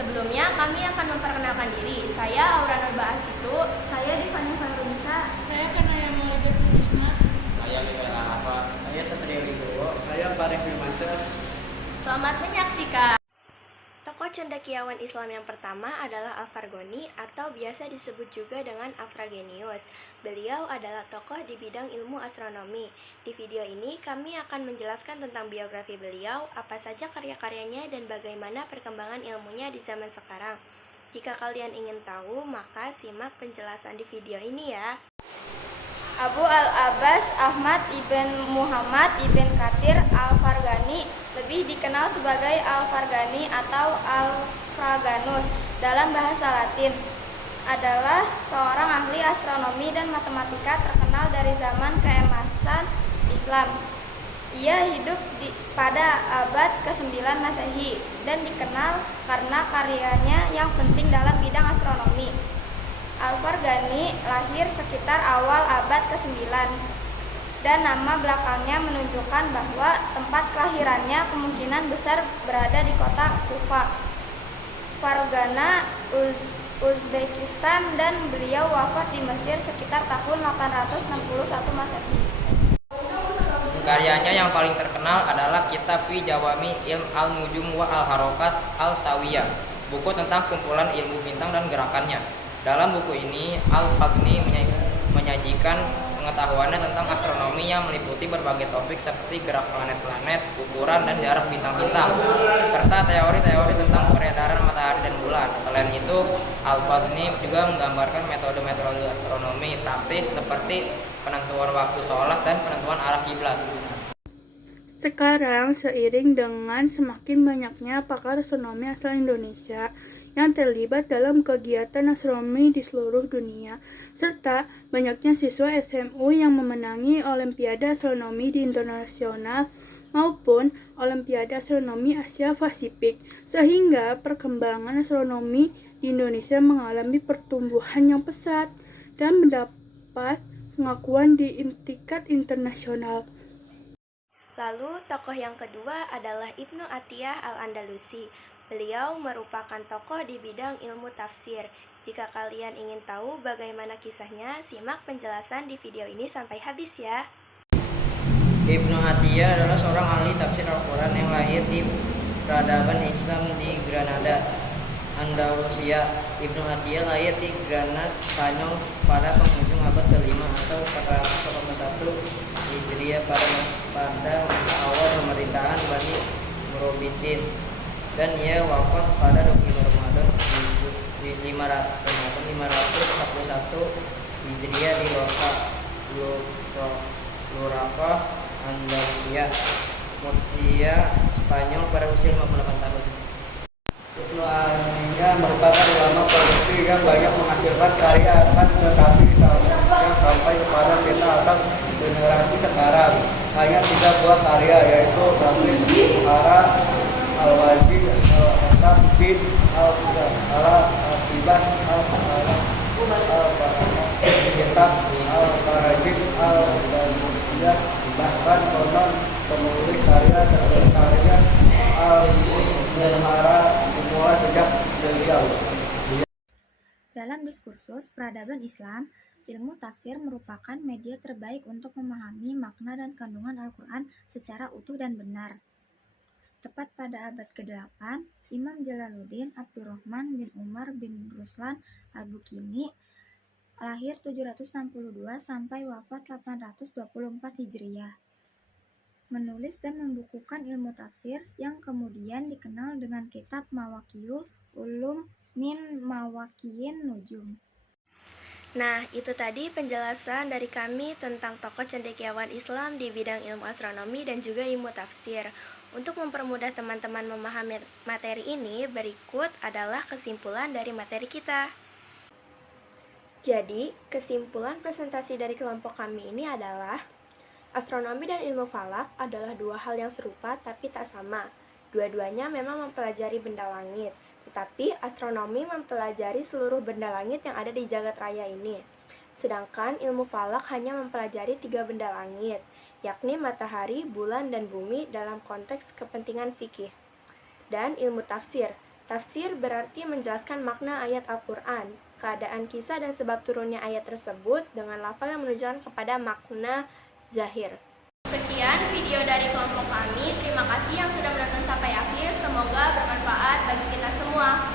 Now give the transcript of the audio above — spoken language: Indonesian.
Sebelumnya kami akan memperkenalkan diri. Saya Aura Nurba Asitu. Saya Divani Fahrunisa. Saya Kanaya Maulida Sutisna. Saya Mikael Arafa. Saya Satrio Wibowo. Saya Farid Firmansyah. Selamat menyaksikan. Tokoh cendekiawan Islam yang pertama adalah Al-Farghani atau biasa disebut juga dengan Alfragenius. Beliau adalah tokoh di bidang ilmu astronomi. Di video ini kami akan menjelaskan tentang biografi beliau, apa saja karya-karyanya dan bagaimana perkembangan ilmunya di zaman sekarang. Jika kalian ingin tahu, maka simak penjelasan di video ini ya. Abu al-Abbas Ahmad ibn Muhammad ibn Katsir al-Farghani, lebih dikenal sebagai Al-Farghani atau Alfraganus dalam bahasa Latin, adalah seorang ahli astronomi dan matematika terkenal dari zaman keemasan Islam. Ia hidup pada abad ke-9 Masehi dan dikenal karena karyanya yang penting dalam bidang astronomi. Al-Farghani lahir sekitar awal abad ke-9 dan nama belakangnya menunjukkan bahwa tempat kelahirannya kemungkinan besar berada di kota Kufa, Fargana, Uzbekistan, dan beliau wafat di Mesir sekitar tahun 861 Masehi. Karyanya yang paling terkenal adalah Kitab Fi Jawami Ilm Al-Nujum wa Al-Harokat Al-Sawiyah, buku tentang kumpulan ilmu bintang dan gerakannya. Dalam buku ini, Al-Farghani menyajikan pengetahuannya tentang astronomi yang meliputi berbagai topik seperti gerak planet-planet, ukuran dan jarak bintang-bintang, serta teori-teori tentang peredaran matahari dan bulan. Selain itu, Al-Farghani juga menggambarkan metode-metode astronomi praktis seperti penentuan waktu sholat dan penentuan arah kiblat. Sekarang, seiring dengan semakin banyaknya pakar astronomi asal Indonesia yang terlibat dalam kegiatan astronomi di seluruh dunia, serta banyaknya siswa SMU yang memenangi Olimpiade Astronomi di internasional maupun Olimpiade Astronomi Asia Pasifik, sehingga perkembangan astronomi di Indonesia mengalami pertumbuhan yang pesat dan mendapat pengakuan di tingkat internasional. Lalu tokoh yang kedua adalah Ibnu Atiyah Al-Andalusi. Beliau merupakan tokoh di bidang ilmu tafsir. Jika kalian ingin tahu bagaimana kisahnya, simak penjelasan di video ini sampai habis ya. Ibnu Atiyah adalah seorang ahli tafsir Al-Quran yang lahir di peradaban Islam di Granada, Andalusia. Ibnu Atiyah lahir di Granada, Spanyol pada penghujung abad ke-5 atau 481 Hijriah pada masa awal pemerintahan Bani Murabbitin, dan ia wafat pada 25 Ramadan 541 Hijriah di Lorca, Andalusia, Murcia, Spanyol pada usia 58 tahun. Ibnu Atiyah merupakan ulama produktif yang banyak menghasilkan karya, tetapi yang sampai kepada kita atau generasi sekarang hanya 3 buah karya, yaitu Tafsir Al-Muharrar, Al-Wajid, Al-Asab bin Al-Ibas, Kitab Al-Farajid, Al-Dalmudiyah. Bahkan konon penulis karya terkarya Al-Muharrar dimulai sejak beliau. Dalam diskursus peradaban Islam, ilmu tafsir merupakan media terbaik untuk memahami makna dan kandungan Al-Quran secara utuh dan benar. Tepat pada abad ke-8, Imam Jalaluddin Abdurrahman bin Umar bin Ruslan Al-Bukini lahir 762 sampai wafat 824 Hijriah. Menulis dan membukukan ilmu tafsir yang kemudian dikenal dengan kitab Mawaqiyul Ulum min Mawaqiyin Nujum. Nah, itu tadi penjelasan dari kami tentang tokoh cendekiawan Islam di bidang ilmu astronomi dan juga ilmu tafsir. Untuk mempermudah teman-teman memahami materi ini, berikut adalah kesimpulan dari materi kita. Jadi, kesimpulan presentasi dari kelompok kami ini adalah astronomi dan ilmu falak adalah dua hal yang serupa tapi tak sama. Dua-duanya memang mempelajari benda langit, tetapi astronomi mempelajari seluruh benda langit yang ada di jagat raya ini. Sedangkan ilmu falak hanya mempelajari 3 benda langit, yakni matahari, bulan, dan bumi dalam konteks kepentingan fikih. Dan ilmu tafsir, Tafsir berarti menjelaskan makna ayat Al-Quran, keadaan kisah dan sebab turunnya ayat tersebut dengan lafal yang menunjukkan kepada makna zahir. Sekian video dari kelompok kami. Terima kasih yang sudah menonton sampai akhir. Semoga bermanfaat bagi kita semua.